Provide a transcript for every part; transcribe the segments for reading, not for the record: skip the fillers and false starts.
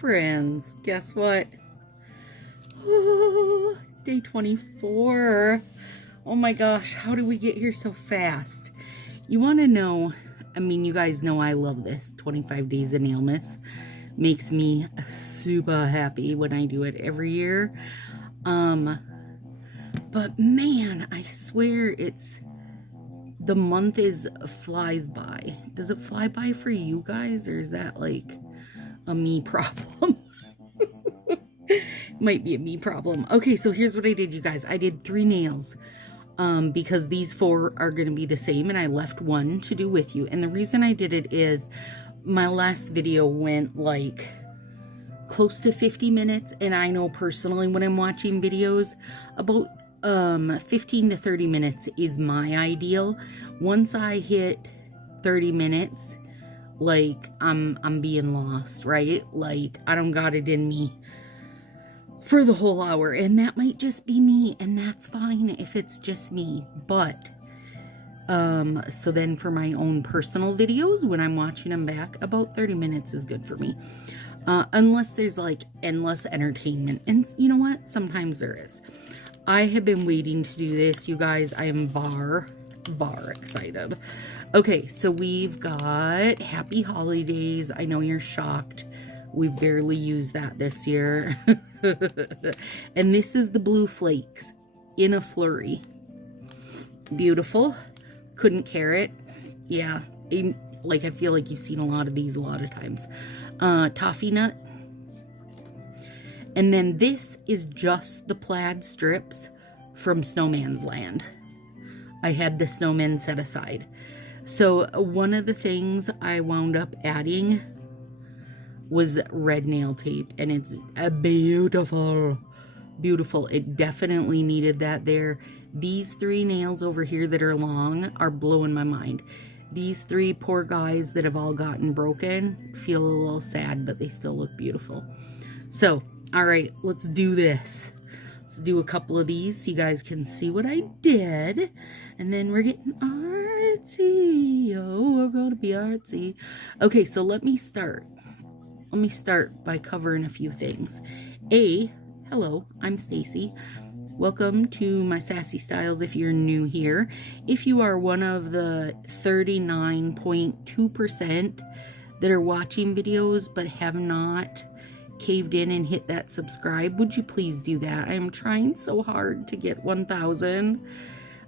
friends, guess what? Oh, day 24. Oh my gosh, how did we get here so fast? You want to know, I mean, you guys know I love this 25 days of Nailmas. Makes me super happy when I do it every year. But man, I swear the month flies by. Does it fly by for you guys, or is that like a me problem? Might be a me problem. Okay, so here's what I did, you guys. I did 3 nails because these 4 are going to be the same, and I left 1 to do with you. And the reason I did it is my last video went like close to 50 minutes, and I know personally when I'm watching videos, about 15 to 30 minutes is my ideal. Once I hit 30 minutes, like I'm being lost, right? Like I don't got it in me for the whole hour, and that might just be me, and that's fine if it's just me. But so then for my own personal videos, when I'm watching them back, about 30 minutes is good for me. Unless there's like endless entertainment, and you know what, sometimes there is. I have been waiting to do this, you guys. I am bar excited. Okay, so we've got Happy Holidays. I know you're shocked. We've barely used that this year. And this is the Blue Flakes in a flurry. Beautiful. Couldn't carrot. Yeah, like I feel like you've seen a lot of these a lot of times. Toffee nut. And then this is just the plaid strips from Snowman's Land. I had the snowmen set aside. So one of the things I wound up adding was red nail tape, and it's a beautiful. It definitely needed that there. These 3 nails over here that are long are blowing my mind. These 3 poor guys that have all gotten broken feel a little sad, but they still look beautiful. So, all right, let's do this. Let's do a couple of these so you guys can see what I did. And then we're getting artsy. Oh, we're going to be artsy. Okay, so let me start. Let me start by covering a few things. Hello, I'm Stacy. Welcome to my Sassy Styles if you're new here. If you are one of the 39.2% that are watching videos but have not caved in and hit that subscribe, would you please do that? I am trying so hard to get 1,000.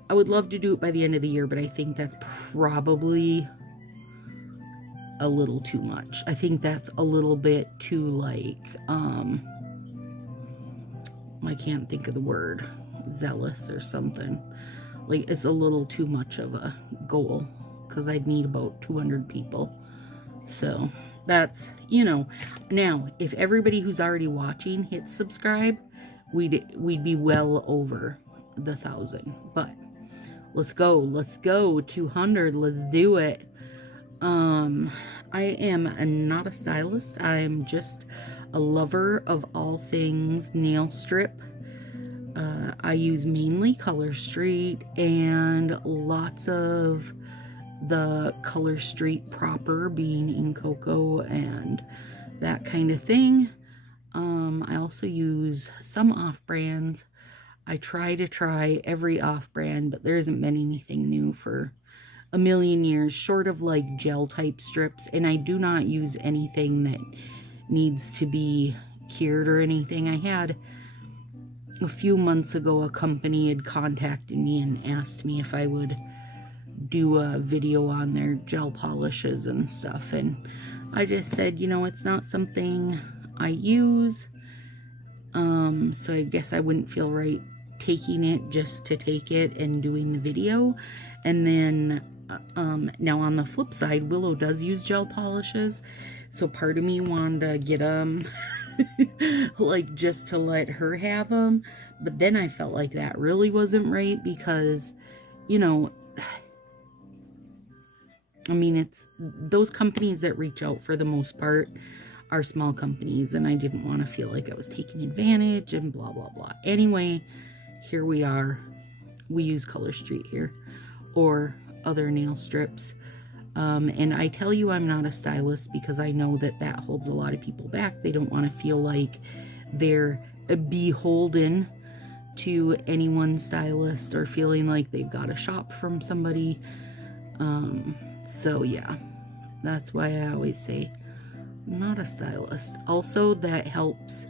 I would love to do it by the end of the year, but I think that's probably a little too much. I think that's a little bit too like, I can't think of the word, zealous or something. Like, it's a little too much of a goal, because I'd need about 200 people. So that's, you know, now if everybody who's already watching hits subscribe, we'd be well over the 1,000. But let's go 200. Let's do it. I am not a stylist. I'm just a lover of all things nail strip. I use mainly Color Street and lots of the Color Street proper, being in cocoa and that kind of thing. I also use some off-brands. I try every off-brand, but there hasn't been anything new for a million years, short of like gel type strips. And I do not use anything that needs to be cured or anything. I had a few months ago, a company had contacted me and asked me if I would do a video on their gel polishes and stuff, and I just said, you know, it's not something I use, so I guess I wouldn't feel right taking it just to take it and doing the video. And then now on the flip side, Willow does use gel polishes, so part of me wanted to get them like just to let her have them, but then I felt like that really wasn't right, because, you know, I mean, it's those companies that reach out for the most part are small companies, and I didn't want to feel like I was taking advantage and blah blah blah. Anyway, here we are. We use Color Street here, or other nail strips. And I tell you I'm not a stylist because I know that that holds a lot of people back. They don't want to feel like they're beholden to any one stylist or feeling like they've got to shop from somebody. So yeah, that's why I always say I'm not a stylist. Also, that helps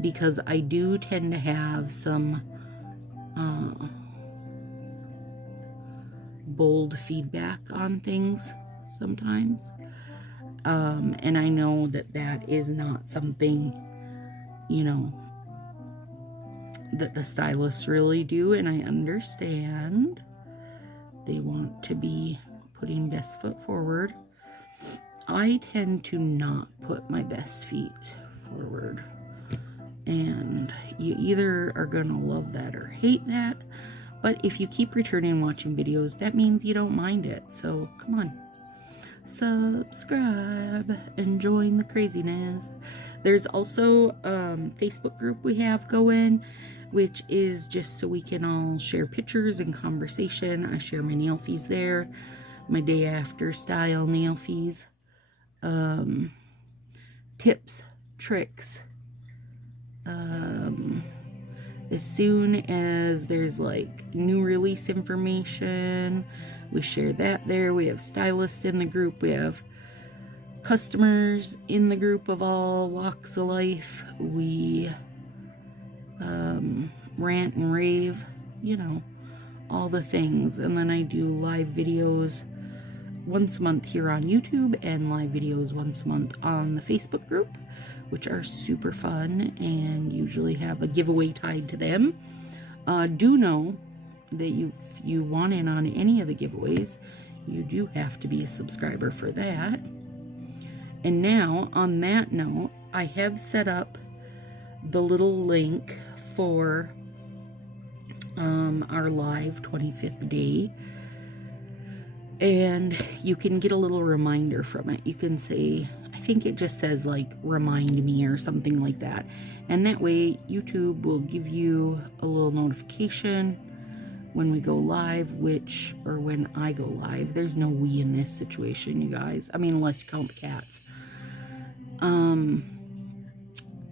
because I do tend to have some bold feedback on things sometimes. And I know that that is not something, you know, that the stylists really do, and I understand they want to be putting best foot forward. I tend to not put my best feet forward, and you either are gonna love that or hate that. But if you keep returning watching videos, that means you don't mind it. So come on, subscribe and join the craziness. There's also Facebook group we have going, which is just so we can all share pictures and conversation. I share my nail fees there, my day after style nail fees, tips, tricks. As soon as there's like new release information, we share that there. We have stylists in the group. We have customers in the group of all walks of life. We rant and rave, you know, all the things. And then I do live videos once a month here on YouTube and live videos once a month on the Facebook group, which are super fun and usually have a giveaway tied to them. Do know that if you want in on any of the giveaways, you do have to be a subscriber for that. And now, on that note, I have set up the little link for our live 25th day. And you can get a little reminder from it. You can say, I think it just says like, remind me or something like that. And that way, YouTube will give you a little notification when we go live, or when I go live. There's no we in this situation, you guys. I mean, unless you count the cats.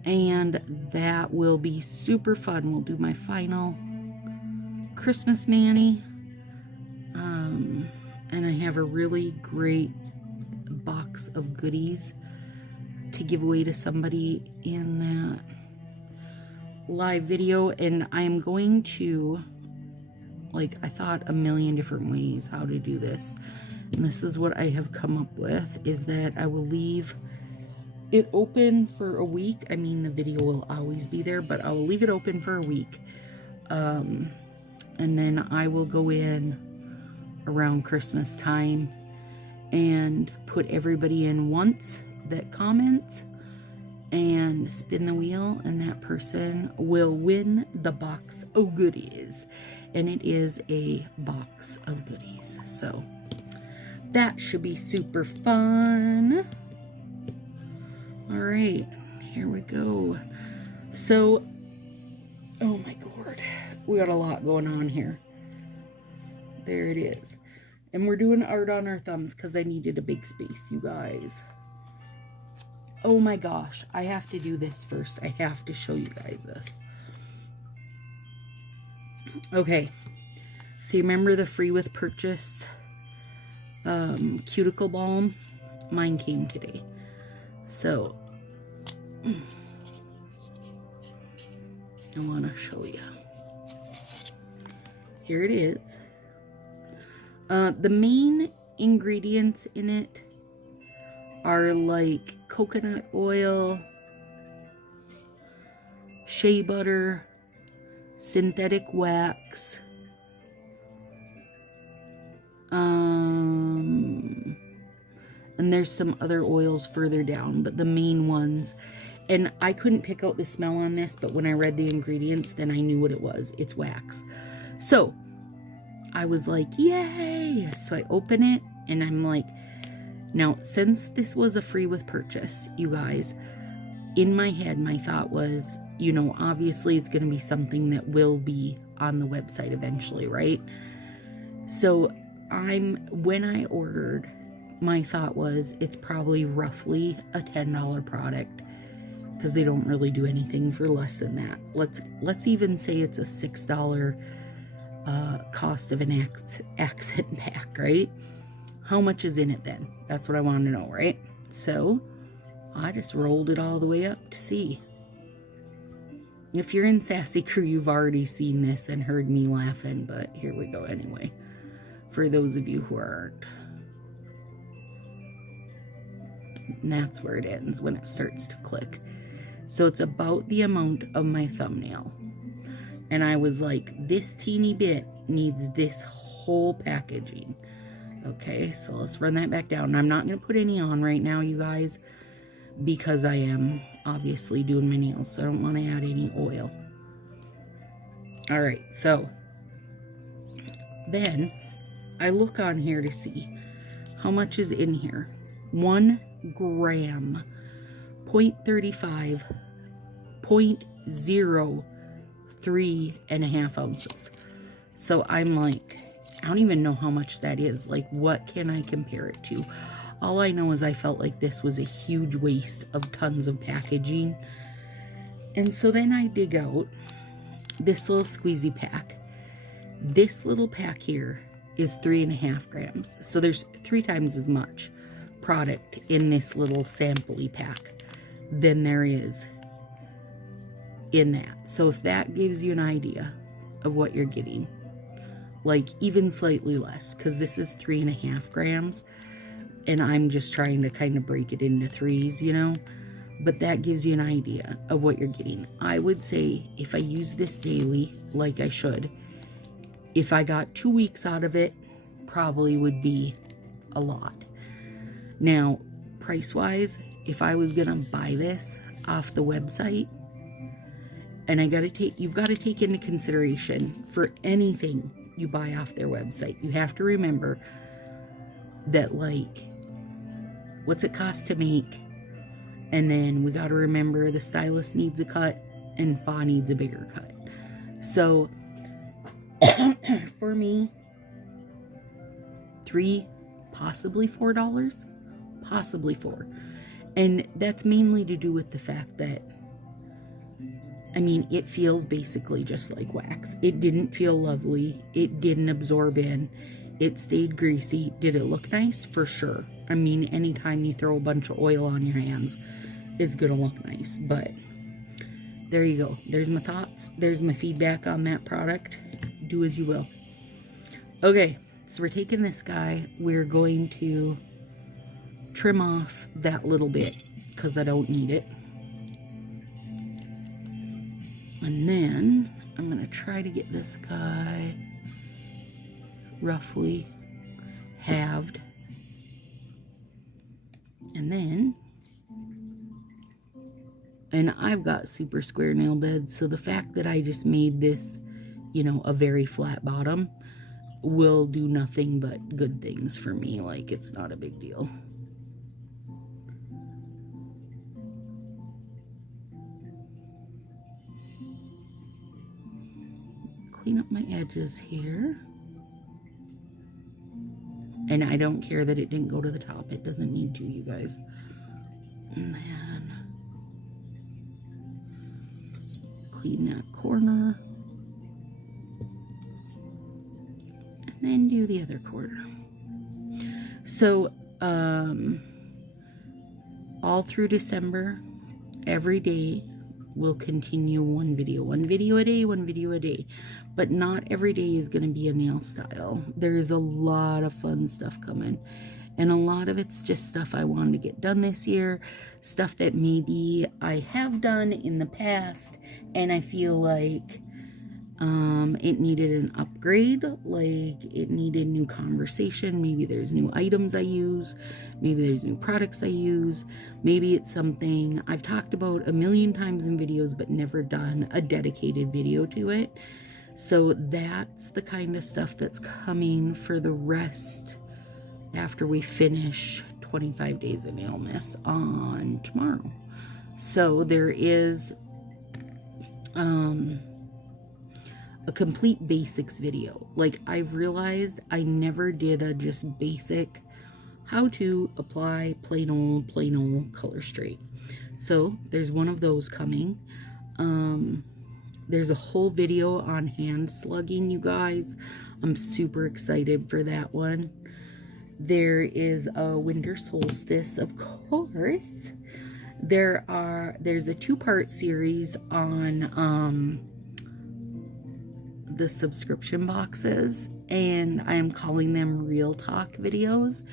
And that will be super fun. We'll do my final Christmas mani. And I have a really great box of goodies to give away to somebody in that live video. And I'm going to, like, I thought a million different ways how to do this. And this is what I have come up with, is that I will leave it open for a week. I mean, the video will always be there, but I will leave it open for a week. And then I will go in around Christmas time and put everybody in once that comments and spin the wheel, and that person will win the box of goodies. And it is a box of goodies. So that should be super fun. All right, here we go. So, oh my God, we got a lot going on here. There it is. And we're doing art on our thumbs because I needed a big space, you guys. Oh my gosh, I have to do this first. I have to show you guys this. Okay, so you remember the free with purchase cuticle balm? Mine came today. So, I want to show you. Here it is. The main ingredients in it are like coconut oil, shea butter, synthetic wax, and there's some other oils further down, but the main ones. And I couldn't pick out the smell on this, but when I read the ingredients, then I knew what it was. It's wax. So I was like, yay! So I open it and I'm like, now since this was a free with purchase, you guys, in my head, my thought was, you know, obviously it's going to be something that will be on the website eventually, right? So when I ordered my thought was it's probably roughly a $10 product, because they don't really do anything for less than that. Let's even say it's a $6 cost of an accent pack, right? How much is in it then? That's what I want to know, right? So I just rolled it all the way up to see. If you're in Sassy Crew, you've already seen this and heard me laughing, but here we go anyway, for those of you who aren't. And that's where it ends, when it starts to click. So it's about the amount of my thumbnail. And I was like, this teeny bit needs this whole packaging. Okay, so let's run that back down. I'm not going to put any on right now, you guys, because I am obviously doing my nails, so I don't want to add any oil. Alright, so then I look on here to see how much is in here. 1 gram, 0.35, 0.03 ounces. So I'm like, I don't even know how much that is. Like, what can I compare it to? All I know is I felt like this was a huge waste of tons of packaging. And so then I dig out this little squeezy pack. This little pack here is 3.5 grams. So there's 3 times as much product in this little sample-y pack than there is in that. So if that gives you an idea of what you're getting, like even slightly less, because this is 3.5 grams, and I'm just trying to kind of break it into threes, you know, but that gives you an idea of what you're getting. I would say if I use this daily, like I should, if I got 2 weeks out of it, probably would be a lot. Now, price-wise, if I was gonna buy this off the website, and you've got to take into consideration for anything you buy off their website, you have to remember that, like, what's it cost to make? And then we got to remember the stylist needs a cut and Fa needs a bigger cut. So for me, $3, possibly $4, possibly $4. And that's mainly to do with the fact that, I mean, it feels basically just like wax. It didn't feel lovely. It didn't absorb in. It stayed greasy. Did it look nice? For sure. I mean, anytime you throw a bunch of oil on your hands, it's gonna look nice. But there you go. There's my thoughts. There's my feedback on that product. Do as you will. Okay, so we're taking this guy. We're going to trim off that little bit because I don't need it. And then I'm going to try to get this guy roughly halved. And then, and I've got super square nail beds, so the fact that I just made this, you know, a very flat bottom will do nothing but good things for me. Like, it's not a big deal. Clean up my edges here. And I don't care that it didn't go to the top. It doesn't need to, you guys. And then clean that corner. And then do the other corner. So, all through December, every day, we'll continue one video a day, one video a day. But not every day is going to be a nail style. There's a lot of fun stuff coming. And a lot of it's just stuff I wanted to get done this year. Stuff that maybe I have done in the past. And I feel like it needed an upgrade. Like, it needed new conversation. Maybe there's new items I use. Maybe there's new products I use. Maybe it's something I've talked about a million times in videos but never done a dedicated video to it. So that's the kind of stuff that's coming for the rest after we finish 25 days of Nailmas on tomorrow. So there is a complete basics video. Like, I've realized I never did a just basic how to apply plain old color straight. So there's one of those coming. There's a whole video on hand slugging, you guys. I'm super excited for that one. There is a winter solstice, of course. There's a 2-part series on the subscription boxes, and I am calling them real talk videos,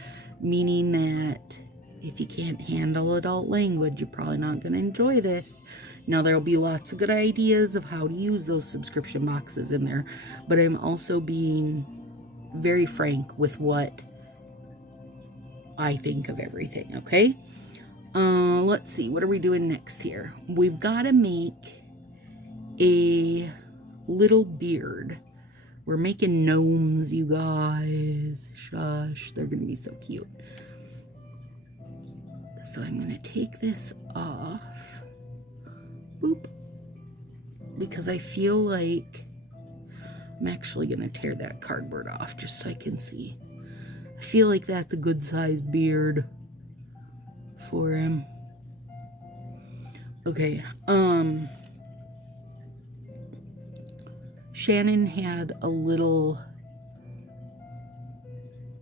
meaning that if you can't handle adult language, you're probably not going to enjoy this. Now, there'll be lots of good ideas of how to use those subscription boxes in there, but I'm also being very frank with what I think of everything, okay? Let's see, what are we doing next here? We've got to make a little beard. We're making gnomes, you guys. Shush, they're gonna be so cute. So I'm gonna take this off. Boop. Because I feel like I'm actually gonna tear that cardboard off just so I can see. I feel like that's a good sized beard for him. Okay, Shannon had a little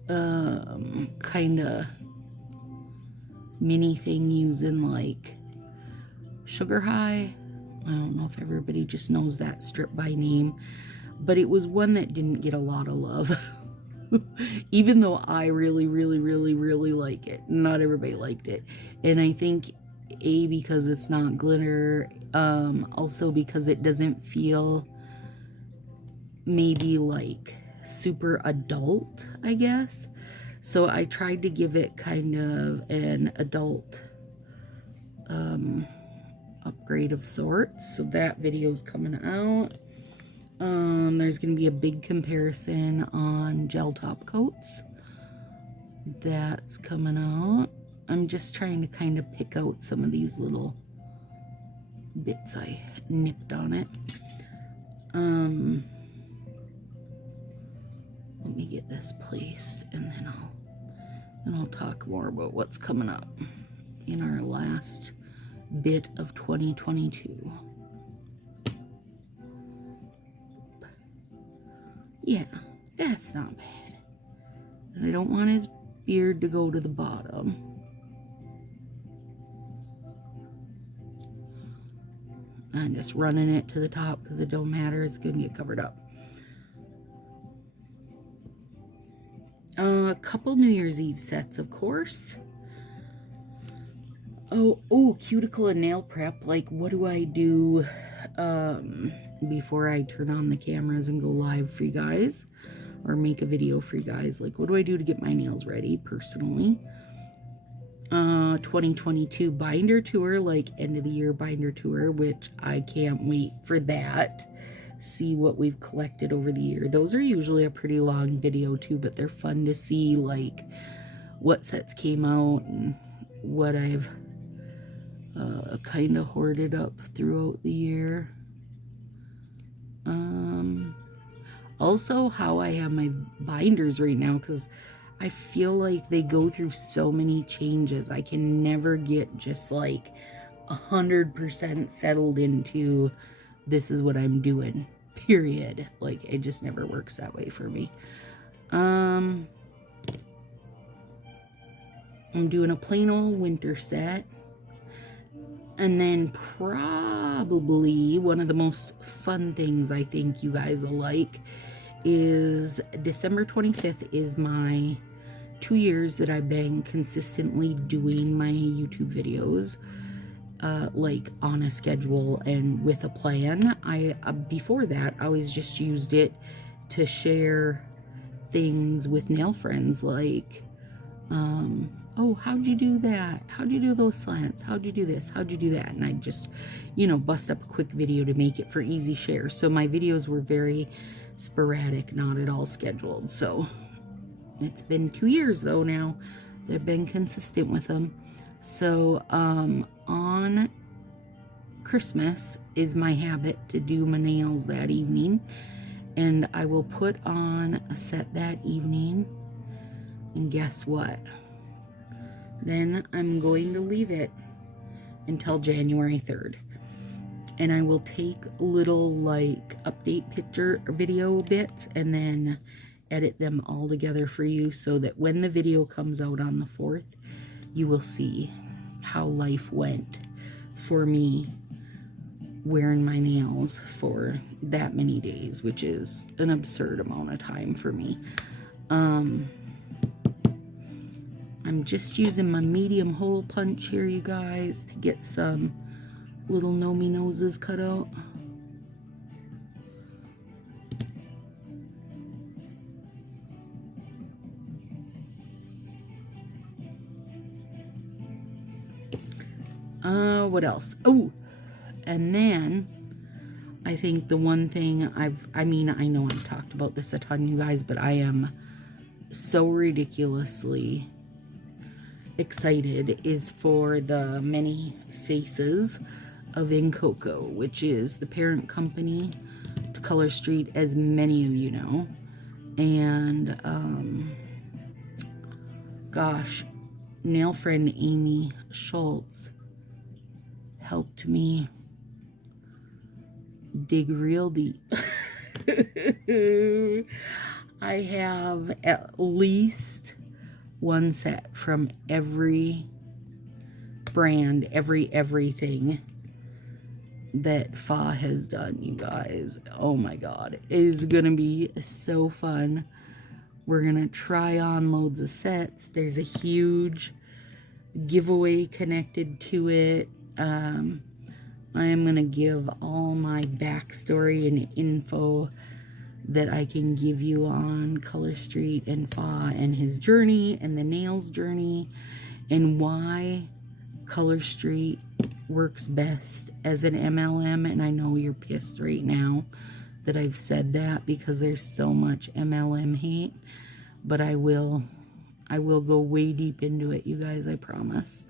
kind of mini thing using like Sugar High. I don't know if everybody just knows that strip by name, but it was one that didn't get a lot of love. Even though I really like it, not everybody liked it. And I think because it's not glitter, also because it doesn't feel maybe like super adult, I guess. So I tried to give it kind of an adult upgrade of sorts. So that video is coming out. There's going to be a big comparison on gel top coats. That's coming out. I'm just trying to kind of pick out some of these little bits I nipped on it. Let me get this placed, and then I'll talk more about what's coming up in our last bit of 2022. Yeah, that's not bad. And I don't want his beard to go to the bottom. I'm just running it to the top because it don't matter. It's going to get covered up. A couple New Year's Eve sets, of course. Oh, cuticle and nail prep. Like, what do I do before I turn on the cameras and go live for you guys? Or make a video for you guys? Like, what do I do to get my nails ready, personally? 2022 binder tour, like end of the year binder tour, which I can't wait for that. See what we've collected over the year. Those are usually a pretty long video too, but they're fun to see, like what sets came out and what I've kind of hoarded up throughout the year. Also how I have my binders right now, because I feel like they go through so many changes. I can never get just like 100% settled into this is what I'm doing, period. Like, it just never works that way for me. I'm doing a plain old winter set. And then probably one of the most fun things I think you guys will like is December 25th is my 2 years that I've been consistently doing my YouTube videos, like on a schedule and with a plan. Before that, I always just used it to share things with nail friends, like, oh, how'd you do that? How'd you do those slants? How'd you do this? How'd you do that? And I'd just, you know, bust up a quick video to make it for easy share. So my videos were very sporadic, not at all scheduled. So it's been 2 years though now that I've been consistent with them. So on Christmas is my habit to do my nails that evening, and I will put on a set that evening, and guess what? Then I'm going to leave it until January 3rd. And I will take little like update picture or video bits and then edit them all together for you so that when the video comes out on the 4th, you will see how life went for me wearing my nails for that many days, which is an absurd amount of time for me. I'm just using my medium hole punch here, you guys, to get some little Gnome noses cut out. What else? Oh, and then I think the one thing I know I've talked about this a ton, you guys, but I am so ridiculously excited is for the Many Faces of Incoco, which is the parent company to Color Street, as many of you know. And gosh, nail friend Amy Schultz helped me dig real deep. I have at least one set from every brand, everything that Fa has done, you guys. Oh my god, it is gonna be so fun. We're gonna try on loads of sets. There's a huge giveaway connected to it. I am gonna give all my backstory and info that I can give you on Color Street and Fa and his journey and the nails journey and why Color Street works best as an MLM. And I know you're pissed right now that I've said that because there's so much MLM hate, but I will go way deep into it, you guys, I promise.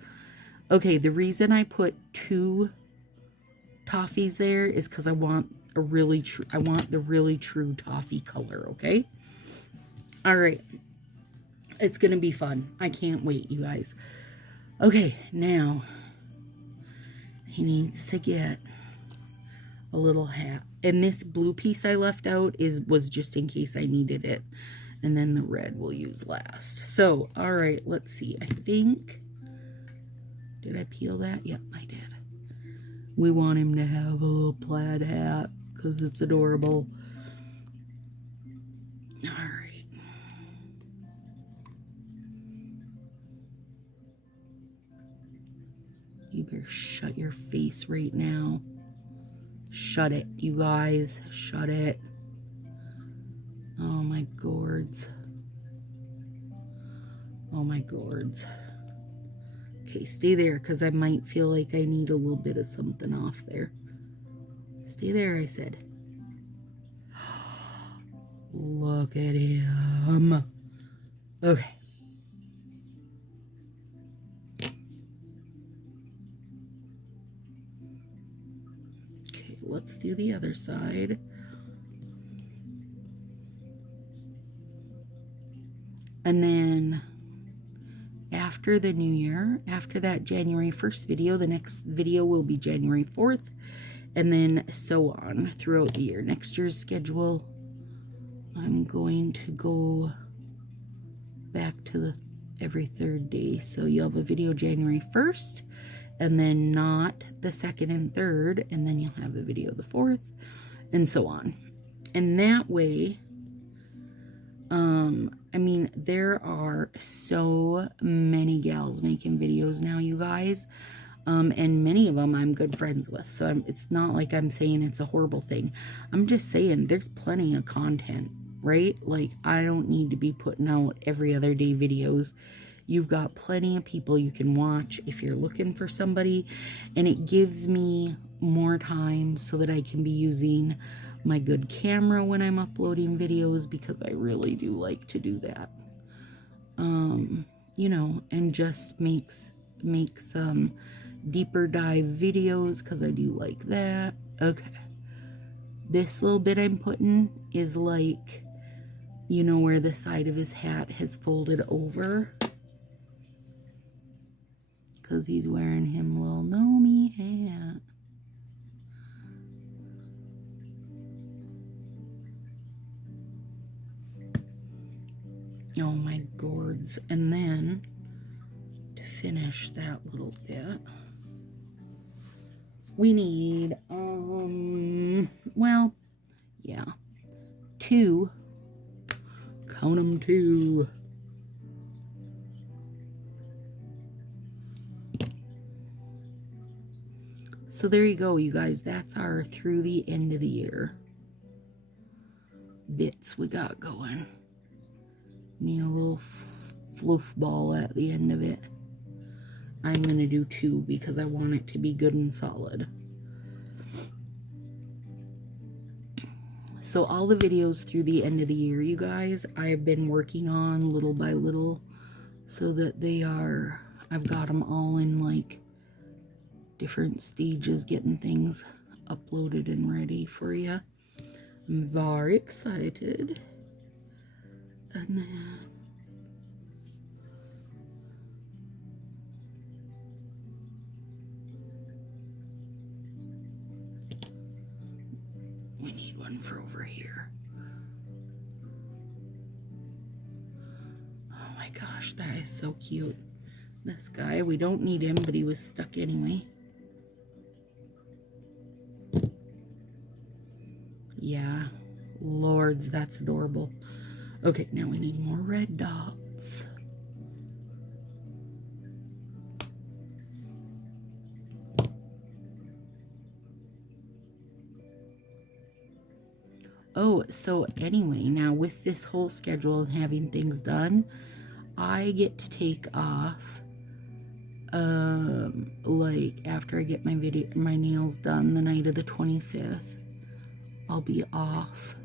Okay, the reason I put 2 toffees there is because I want the really true toffee color, okay? All right. It's going to be fun. I can't wait, you guys. Okay, now he needs to get a little hat. And this blue piece I left out was just in case I needed it. And then the red we'll use last. So, all right, let's see. I think, did I peel that? Yep, I did. We want him to have a little plaid hat because it's adorable. All right. You better shut your face right now. Shut it, you guys. Shut it. Oh my gourds. Oh my gourds. Okay, stay there because I might feel like I need a little bit of something off there. Stay there, I said. Look at him. Okay. Okay, let's do the other side. And then after the new year, after that January 1st video, the next video will be January 4th, and then so on throughout the year. Next year's schedule, I'm going to go back to the every 3rd day. So you'll have a video January 1st, and then not the 2nd and 3rd, and then you'll have a video the 4th, and so on. And that way, I mean, there are so many gals making videos now, you guys, and many of them I'm good friends with, so it's not like I'm saying it's a horrible thing. I'm just saying there's plenty of content, right? Like, I don't need to be putting out every other day videos. You've got plenty of people you can watch if you're looking for somebody, and it gives me more time so that I can be using my good camera when I'm uploading videos, because I really do like to do that. You know, and just make some deeper dive videos because I do like that. Okay. This little bit I'm putting is like, you know, where the side of his hat has folded over. because he's wearing him little Gnome hat. Oh my gourds. And then to finish that little bit, we need well, yeah, 2, count 'em 2. So there you go, you guys. That's our through the end of the year bits we got going. Need a little fluff ball at the end of it. I'm going to do 2 because I want it to be good and solid. So all the videos through the end of the year, you guys, I've been working on little by little so that they are, I've got them all in like different stages, getting things uploaded and ready for you. I'm very excited. And then we need one for over here. Oh my gosh, that is so cute. This guy, we don't need him, but he was stuck anyway. Yeah, lords, that's adorable. Okay, now we need more red dots. Oh, so anyway, now with this whole schedule and having things done, I get to take off, like after I get my nails done the night of the 25th, I'll be off,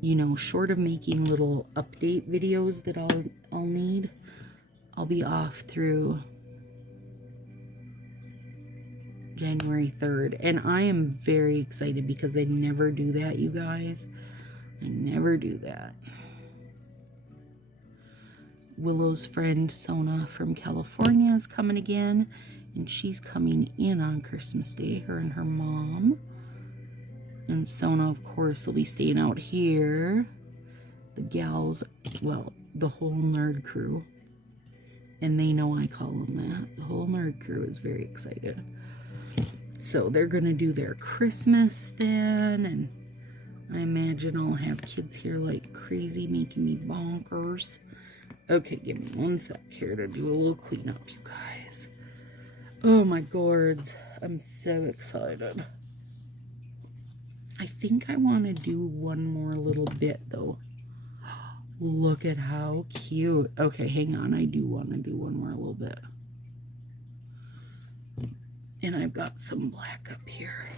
you know, short of making little update videos that I'll need, I'll be off through January 3rd, and I am very excited because I never do that, you guys. I never do that. Willow's friend Sona from California is coming again, and she's coming in on Christmas Day, her and her mom. And Sona, of course, will be staying out here. The gals, well, the whole nerd crew, and they know I call them that. The whole nerd crew is very excited. So they're gonna do their Christmas then, and I imagine I'll have kids here like crazy, making me bonkers. Okay, give me one sec here to do a little cleanup, you guys. Oh my gourds, I'm so excited. I think I want to do one more little bit though. Look at how cute. Okay, hang on, I do want to do one more little bit. And I've got some black up here.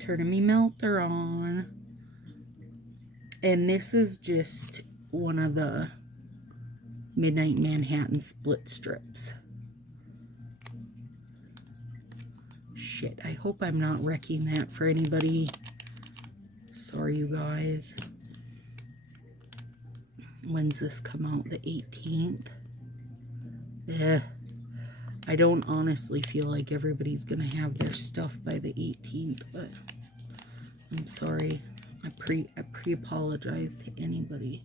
Turning me melter on. And this is just one of the Midnight Manhattan split strips. Shit, I hope I'm not wrecking that for anybody. Sorry, you guys. When's this come out? The 18th? I don't honestly feel like everybody's gonna have their stuff by the 18th, but I'm sorry. I pre-apologize to anybody.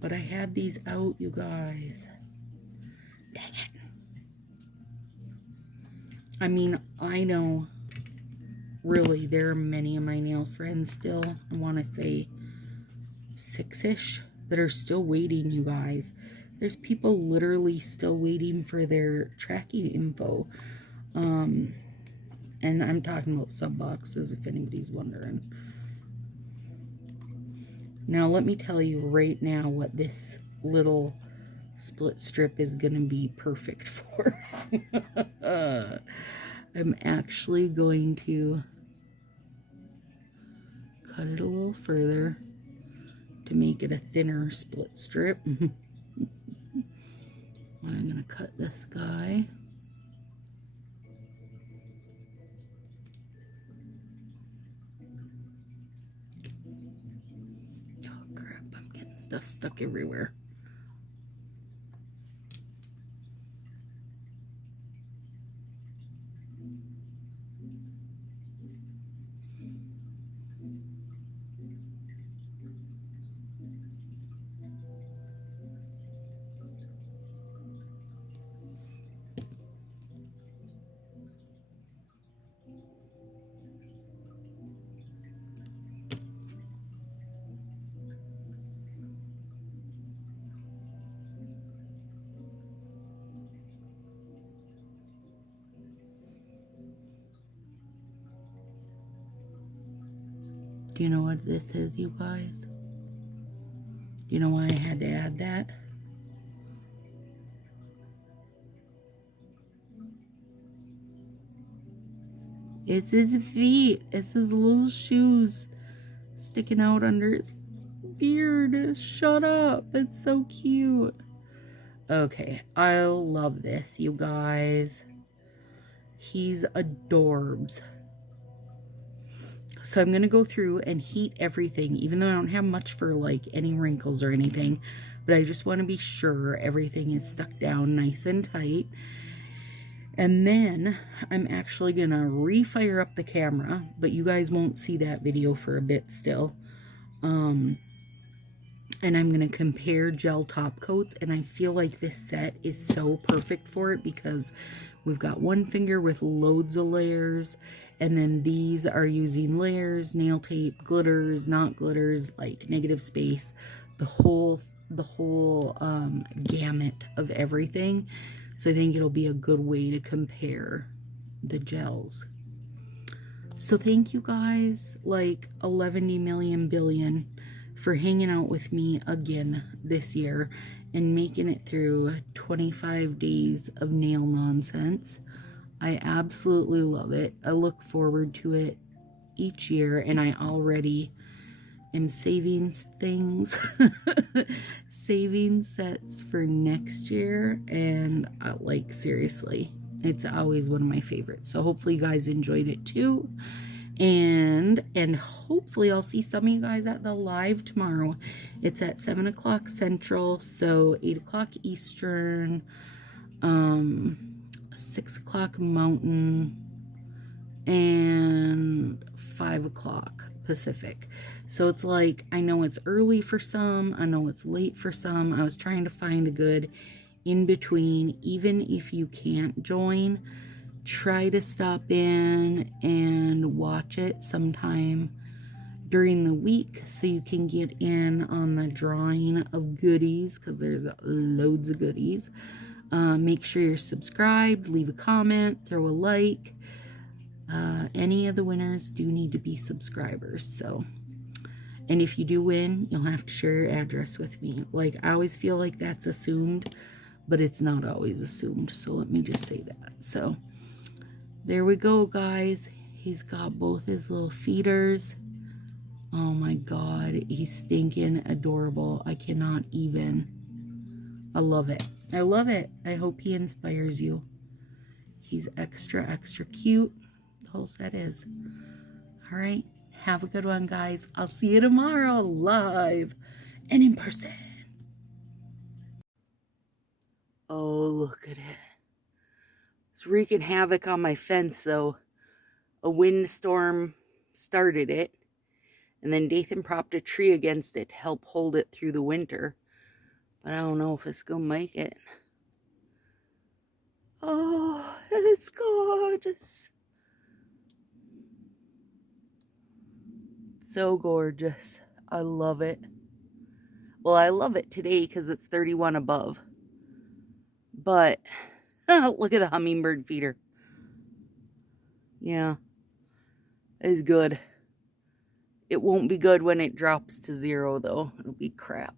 But I had these out, you guys. Dang it. I mean, I know, really, there are many of my nail friends still, I want to say 6-ish, that are still waiting, you guys. There's people literally still waiting for their tracking info. And I'm talking about sub boxes, if anybody's wondering. Now, let me tell you right now what this little split strip is going to be perfect for. I'm actually going to cut cut it a little further to make it a thinner split strip. I'm going to cut this guy. Oh crap, I'm getting stuff stuck everywhere. Do you know what this is, you guys? Do you know why I had to add that? It's his feet. It's his little shoes sticking out under his beard. Shut up. It's so cute. Okay, I love this, you guys. He's adorbs. So I'm going to go through and heat everything, even though I don't have much for like any wrinkles or anything. But I just want to be sure everything is stuck down nice and tight. And then I'm actually going to refire up the camera, but you guys won't see that video for a bit still. And I'm going to compare gel top coats, and I feel like this set is so perfect for it because we've got one finger with loads of layers, and then these are using layers, nail tape, glitters, not glitters, like negative space, the whole gamut of everything. So I think it'll be a good way to compare the gels. So thank you guys, like 11 million billion, for hanging out with me again this year and making it through 25 days of nail nonsense. I absolutely love it. I look forward to it each year, and I already am saving things, saving sets for next year, and like seriously, it's always one of my favorites. So hopefully you guys enjoyed it too. And hopefully I'll see some of you guys at the live tomorrow. It's at 7 o'clock Central, so 8 o'clock Eastern, 6 o'clock Mountain, and 5 o'clock Pacific. So it's like, I know it's early for some, I know it's late for some. I was trying to find a good in between. Even if you can't join, try to stop in and watch it sometime during the week so you can get in on the drawing of goodies, because there's loads of goodies. Make sure you're subscribed, leave a comment, throw a like. Any of the winners do need to be subscribers. So, and if you do win, you'll have to share your address with me. Like, I always feel like that's assumed, but it's not always assumed. So let me just say that. So there we go, guys. He's got both his little feeders. Oh my God, he's stinking adorable. I cannot even. I love it. I love it. I hope he inspires you. He's extra, extra cute. The whole set is. All right. Have a good one, guys. I'll see you tomorrow live and in person. Oh, look at it. It's wreaking havoc on my fence, though. A windstorm started it, and then Dathan propped a tree against it to help hold it through the winter. But I don't know if it's going to make it. Oh, it's gorgeous. So gorgeous. I love it. Well, I love it today because it's 31 above. But look at the hummingbird feeder. Yeah, it's good. It won't be good when it drops to 0, though. It'll be crap.